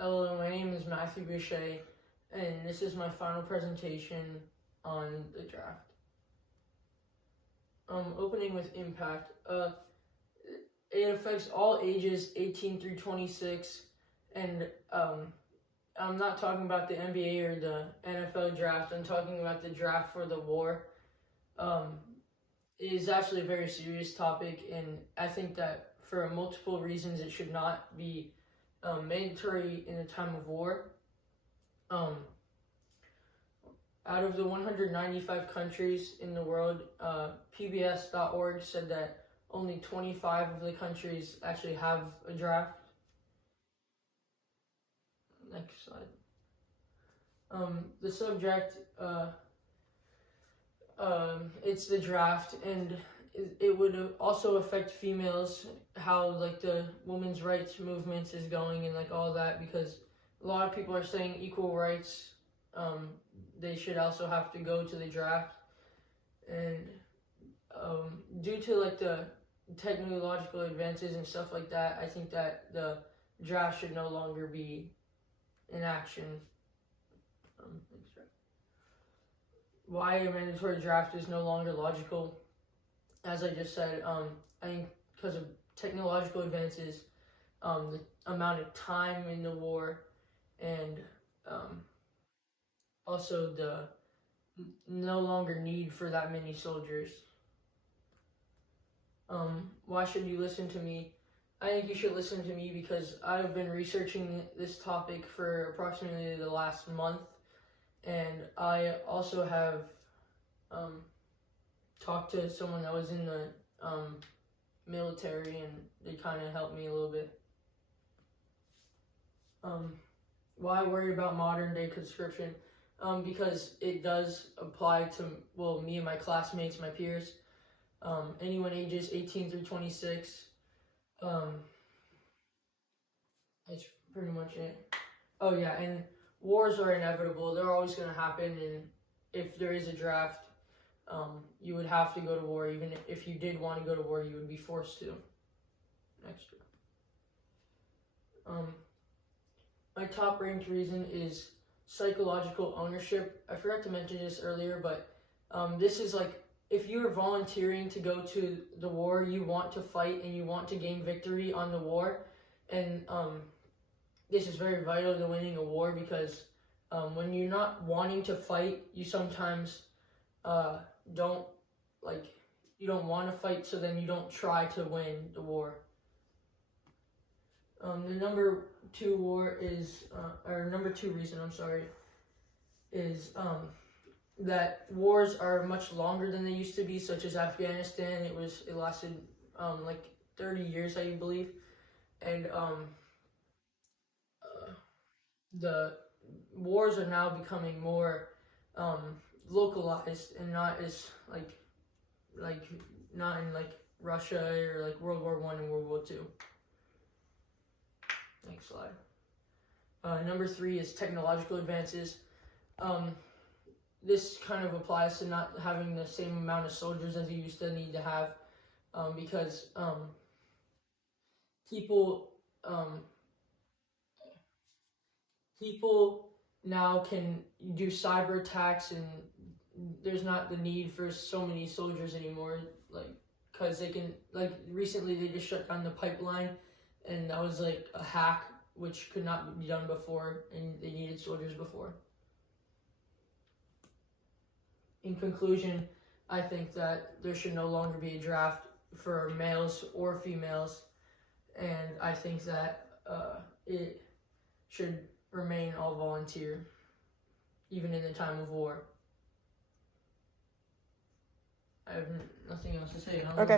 Hello, my name is Matthew Boucher, and this is my final presentation on the draft. Opening with impact. It affects all ages 18 through 26, and I'm not talking about the NBA or the NFL draft. I'm talking about the draft for the war. It is actually a very serious topic, and I think that for multiple reasons it should not be mandatory in a time of war. Out of the 195 countries in the world, PBS.org said that only 25 of the countries actually have a draft. Next slide. The subject, it's the draft, and it would also affect females, how like the women's rights movement is going and like all that, because a lot of people are saying equal rights, they should also have to go to the draft. And due to like the technological advances and stuff like that, I think that the draft should no longer be in action. Why a mandatory draft is no longer logical. As I just said, I think because of technological advances, the amount of time in the war, and also the no longer need for that many soldiers. Why should you listen to me? I think you should listen to me because I've been researching this topic for approximately the last month, and I also have talked to someone that was in the military, and they kind of helped me a little bit. Why worry about modern day conscription? Because it does apply to, well, me and my classmates, my peers, anyone ages 18 through 26. That's pretty much it. Oh yeah, and wars are inevitable. They're always going to happen, and if there is a draft, you would have to go to war. Even if you did want to go to war, you would be forced to. Next. My top ranked reason is psychological ownership. I forgot to mention this earlier, but this is like, if you are volunteering to go to the war, you want to fight and you want to gain victory on the war, and this is very vital to winning a war, because when you're not wanting to fight, you sometimes don't want to fight, so then you don't try to win the war. The number two reason, is that wars are much longer than they used to be, such as Afghanistan. It lasted like 30 years, I believe, and the wars are now becoming more localized and not as not in like Russia or like World War I and World War II. Next slide. Number three is technological advances. This kind of applies to not having the same amount of soldiers as you used to need to have, because people now can do cyber attacks, and there's not the need for so many soldiers anymore, like, because they can, like, recently they just shut down the pipeline, and that was like a hack which could not be done before, and they needed soldiers before. In conclusion, I think that there should no longer be a draft for males or females, and I think that it should remain all volunteer, even in the time of war. I have nothing else to say. Okay.